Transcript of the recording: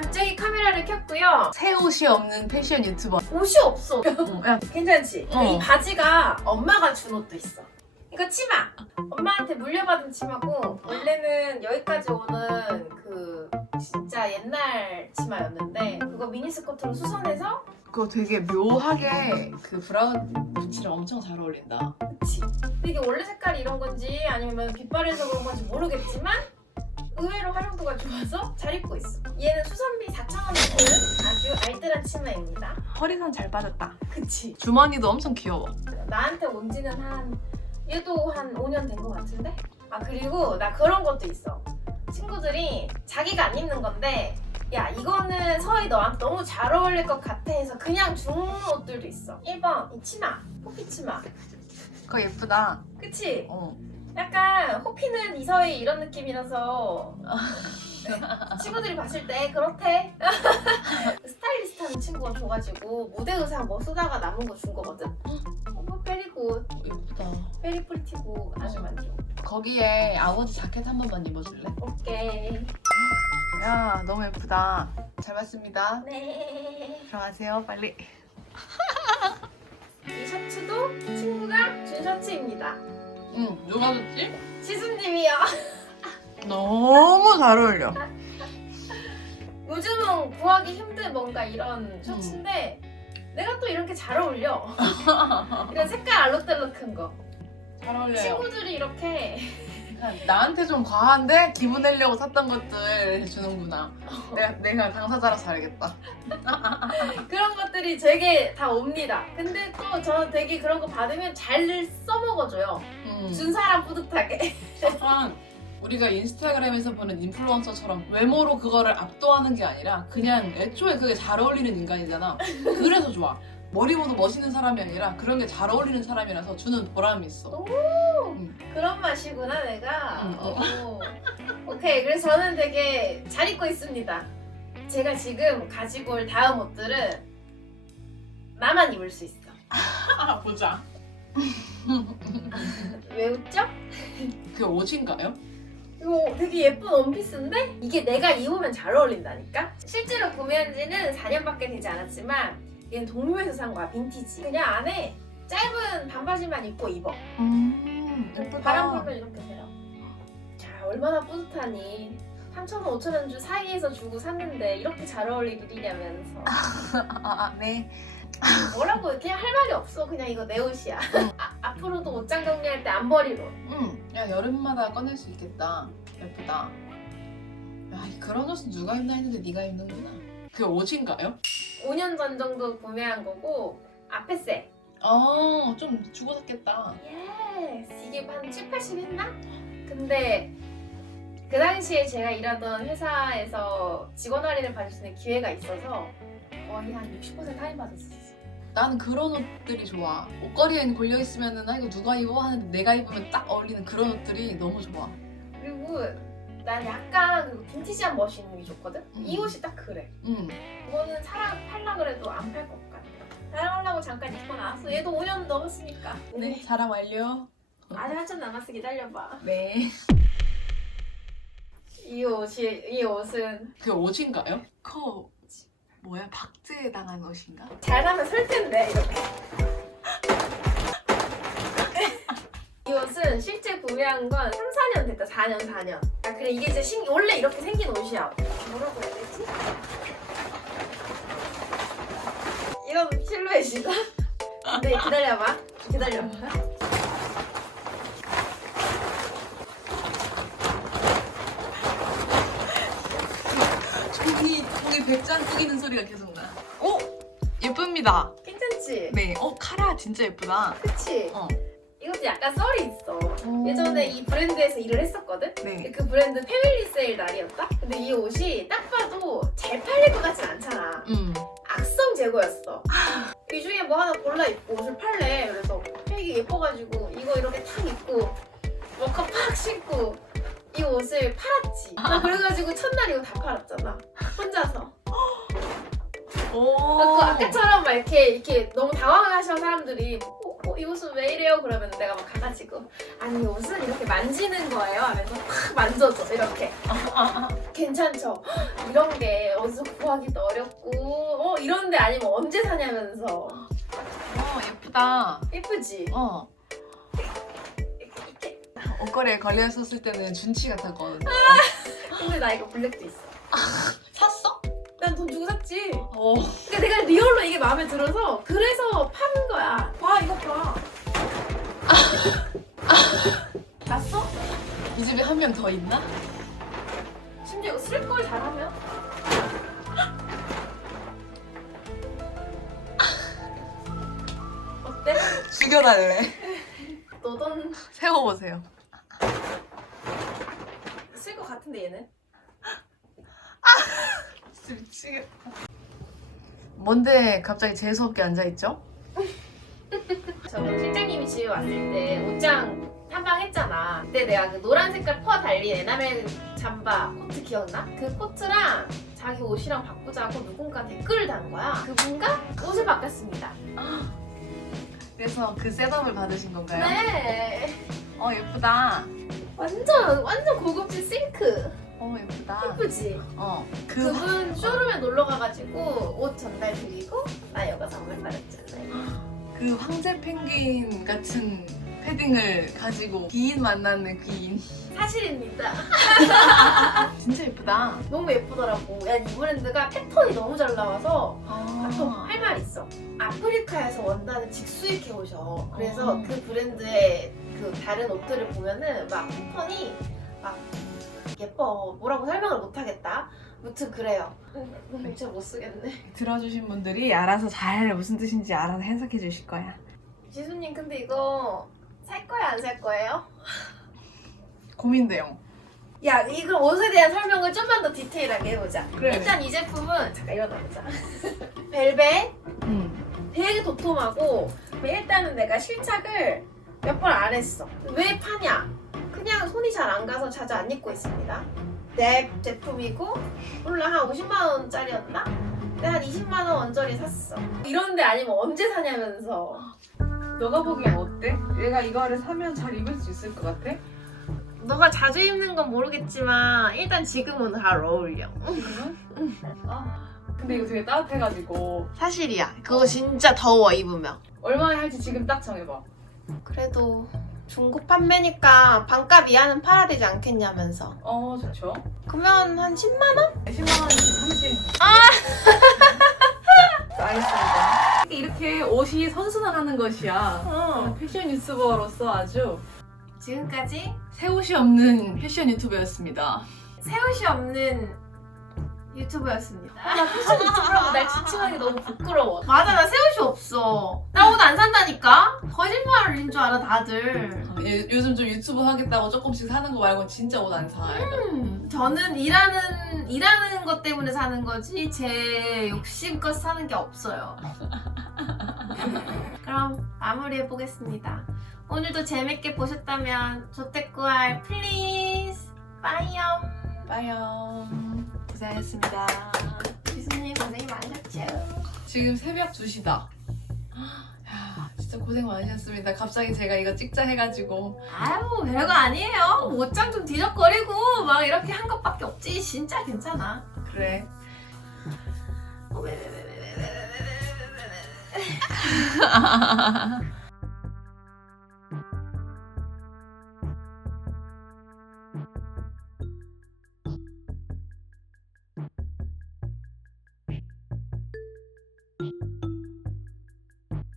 갑자기 카메라를 켰고요. 새 옷이 없는 패션 유튜버. 옷이 없어. 어, 야, 괜찮지? 어. 이 바지가 엄마가 준 옷도 있어. 이거 치마. 엄마한테 물려받은 치마고 원래는 여기까지 오는 그 진짜 옛날 치마였는데 그거 미니스커트로 수선해서 그거 되게 묘하게 그 브라운 부츠랑 엄청 잘 어울린다. 그치. 근데 이게 원래 색깔이 이런 건지 아니면 빛발에서 그런 건지 모르겠지만 의외로 활용도가 좋아서 잘 입고 있어. 얘는 수선비 4,000원에 드는 아주 알뜰한 치마입니다. 허리선 잘 빠졌다. 그치. 주머니도 엄청 귀여워. 나한테 온 지는 한 얘도 한 5년 된 것 같은데? 아 그리고 나 그런 것도 있어 친구들이 자기가 안 입는 건데 야 이거는 서희 너한테 너무 잘 어울릴 것 같아 해서 그냥 준 옷들도 있어 1번 이 치마 호피 치마 그거 예쁘다. 그치? 어. 약간 호피는 이서희 이런 느낌이라서 친구들이 봤을 때 그렇대 스타일리스트 하는 친구가 줘가지고 무대 의상 뭐 쓰다가 남은 거 준 거거든 어머 페리고 예쁘다. 페리 프리티고 아주 만족 거기에 아버지 자켓 한 번만 입어줄래? 오케이 야, 너무 예쁘다. 잘 봤습니다. 네. 들어가세요, 빨리. 이 셔츠도 친구가 준 셔츠입니다. 응, 누가 줬지? 지수님이요. 너무 잘 어울려. 요즘은 구하기 힘든 뭔가 이런 셔츠인데 내가 또 이렇게 잘 어울려. 이런 색깔 알록달록한 거. 잘 어울려요. 친구들이 이렇게 나한테 좀 과한데 기분 내려고 샀던 것들 주는구나. 내가, 내가 당사자라서 알겠다. 그런 것들이 되게 다 옵니다. 근데 또 저는 되게 그런 거 받으면 잘 써먹어줘요. 음. 준 사람 뿌듯하게. 약간 우리가 인스타그램에서 보는 인플루언서처럼 외모로 그거를 압도하는 게 아니라 그냥 애초에 그게 잘 어울리는 인간이잖아. 그래서 좋아. 머리보도 멋있는 사람이 아니라 그런 게 잘 어울리는 사람이라서 주는 보람이 있어. 그런 맛이구나 내가. 응, 응. 오. 오케이 그래서 저는 되게 잘 입고 있습니다. 제가 지금 가지고 올 다음 옷들은 나만 입을 수 있어. 아, 보자. 왜 웃죠? 그게 옷인가요? 이거 되게 예쁜 원피스인데 이게 내가 입으면 잘 어울린다니까? 실제로 구매한 지는 4년밖에 되지 않았지만 얘는 동묘에서 산 거야 빈티지. 그냥 안에 짧은 반바지만 입고 입어. 음, 바람 불면 이렇게 돼요. 자, 얼마나 뿌듯하니. 3,000원, 5,000원 주 사이에서 주고 샀는데 이렇게 잘 어울릴 일이냐면서. 아, 아, 네. 뭐라고 그냥 할 말이 없어. 그냥 이거 내 옷이야. 아, 앞으로도 옷장 정리할 때안 옷. 음, 야 여름마다 꺼낼 수 있겠다. 예쁘다. 야, 이 그런 옷은 누가 입나 했는데 네가 입는구나. 그게 옷인가요? 5년 전 정도 구매한 거고 앞에 세. 어, 좀 주고 샀겠다. 예스. 이게 한 7, 80 했나? 근데 그 당시에 제가 일하던 회사에서 직원 할인을 받을 수 있는 기회가 있어서 거의 한 60% 할인 받았었어. 나는 그런 옷들이 좋아. 옷걸이에 걸려 있으면은 아 이거 누가 입어 하는데 내가 입으면 딱 어울리는 그런 옷들이 너무 좋아. 그리고 난 약간 그 빈티지한 멋이 있는 게 좋거든? 음. 이 옷이 딱 그래. 음. 이거는 사랑 팔라 그래도 안 팔 것 같아. 사랑하려고 잠깐 입고 나왔어. 얘도 5년 넘었으니까. 네, 자랑 완료. 아직 한참 남았어. 기다려봐. 네. 이 옷이 이 옷은 그게 옷인가요? 그거 뭐야? 박제 당한 옷인가? 잘 나면 설 텐데 이렇게. 이 옷은 실제 구매한 건 3, 4년 됐다. 4년, 4년. 아 그래 이게 이제 신, 원래 이렇게 생긴 옷이야. 뭐라고 해야 되지? 이런 실루엣이다. 근데 기다려봐. 기다려봐. 백장 끄기는 소리가 계속 나. 오 예쁩니다. 괜찮지? 네. 어 카라 진짜 예쁘다. 그치? 어. 이것도 약간 썰이 있어. 예전에 이 브랜드에서 일을 했었거든? 네. 그 브랜드 패밀리 세일 날이었다? 근데 이 옷이 딱 봐도 잘 팔릴 것 같진 않잖아. 음. 악성 재고였어. 이 중에 뭐 하나 골라 입고 옷을 팔래. 그래서 되게 예뻐가지고 이거 이렇게 탁 입고 워커 팍 신고 이 옷을 팔았지. 나 그래가지고 첫날 이거 다 팔았잖아. 혼자서. 오. 그 아까처럼 막 이렇게 이렇게 너무 당황하셔 사람들이 어, 어, 이 옷은 왜 이래요? 그러면 내가 막 가가지고 아니 이 옷은 이렇게 만지는 거예요 하면서 팍 만져줘 이렇게 괜찮죠? 헉, 이런 게 어디서 구하기도 어렵고 어 이런데 아니면 언제 사냐면서 어 예쁘다. 예쁘지? 어 이렇게. 옷걸이에 걸렸었을 때는 준치 같았거든. 근데 나 이거 블랙도 있어? 난돈 주고 샀지 어. 그러니까 내가 리얼로 이게 마음에 들어서 그래서 파는 거야 봐 이거 봐 봤어? 이 집에 한 명 더 있나? 심지어 쓸 걸 잘하면 어때? 죽여달래. 너돈 세워보세요. 같은데 얘는? 진짜 미치겠다. 뭔데 갑자기 재수 없게 앉아 있죠? 저번 실장님이 집에 왔을 때 옷장 탐방했잖아. 그때 내가 그 노란 색깔 퍼 달린 에나멜 잠바 코트 기억나? 그 코트랑 자기 옷이랑 바꾸자고 누군가 댓글을 단 거야. 그분과 옷을 바꿨습니다. 그래서 그 셋업을 받으신 건가요? 네. 어 예쁘다. 완전 완전 고급진 싱크. 어 예쁘다. 예쁘지? 어. 그 그분 쇼룸에 놀러 가가지고 옷 전달 드리고 나 여가 선물 받았잖아요. 그 황제 펭귄 같은 패딩을 가지고 귀인 만나는 귀인. 사실입니다. 진짜 예쁘다. 너무 예쁘더라고. 야, 이 브랜드가 패턴이 너무 잘 나와서 아, 또 아, 할말 있어. 아프리카에서 원단을 직수입해 오셔. 그래서 어. 그 브랜드의 그 다른 옷들을 보면은 막 패턴이 막 예뻐. 뭐라고 설명을 못 하겠다. 무튼 그래요. 음, 진짜 못 쓰겠네. 들어주신 분들이 알아서 잘 무슨 뜻인지 알아서 해석해 주실 거야. 지수님 근데 이거 살 거야 안살 거예요? 고민돼요. 야, 이거 옷에 대한 설명을 좀만 더 디테일하게 해보자. 그래. 일단 이 제품은 잠깐 일어나보자. 벨벳 응. 되게 도톰하고 일단은 내가 실착을 몇 번 안 했어. 왜 파냐? 그냥 손이 잘 안 가서 자주 안 입고 있습니다. 내 제품이고 몰라 한 50만 원짜리였나? 내가 한 20만 원 원짜리 샀어. 이런데 아니면 언제 사냐면서. 너가 보기엔 어때? 내가 이거를 사면 잘 입을 수 있을 것 같아? 너가 자주 입는 건 모르겠지만 일단 지금은 잘 어울려. 아, 근데 이거 되게 따뜻해가지고 사실이야. 그거 진짜 더워 입으면. 얼마나 할지 지금 딱 정해봐. 그래도 중고 판매니까 반값 이하는 팔아야 되지 않겠냐면서. 어 좋죠. 그러면 한 10만 원? 10만 원이 30. 아! 알겠습니다. 이렇게 옷이 선순환하는 것이야. 어. 패션 유튜버로서 아주 지금까지 새 옷이 없는 패션 유튜버였습니다. 새 옷이 없는 유튜브였습니다. 나 패션 유튜브라고 날 지칭하기 너무 부끄러워. 맞아, 나새 옷이 없어. 나 옷 안 산다니까? 거짓말인 줄 알아, 다들. 예, 요즘 좀 유튜브 하겠다고 조금씩 사는 거 말고 진짜 옷 안 사. 음, 저는 일하는, 일하는 것 때문에 사는 거지, 제 욕심껏 사는 게 없어요. 그럼 마무리해 보겠습니다. 오늘도 재밌게 보셨다면 조태꾸알 플리즈 빠이엄 빠이요. 고생했습니다. 기수님 고생이 많으셨죠? 지금 새벽 2시다. 야, 진짜 고생 많으셨습니다. 갑자기 제가 이거 찍자 해가지고. 아유 별거 아니에요 옷장 좀 뒤적거리고 막 이렇게 한 것밖에 없지 진짜 괜찮아 그래.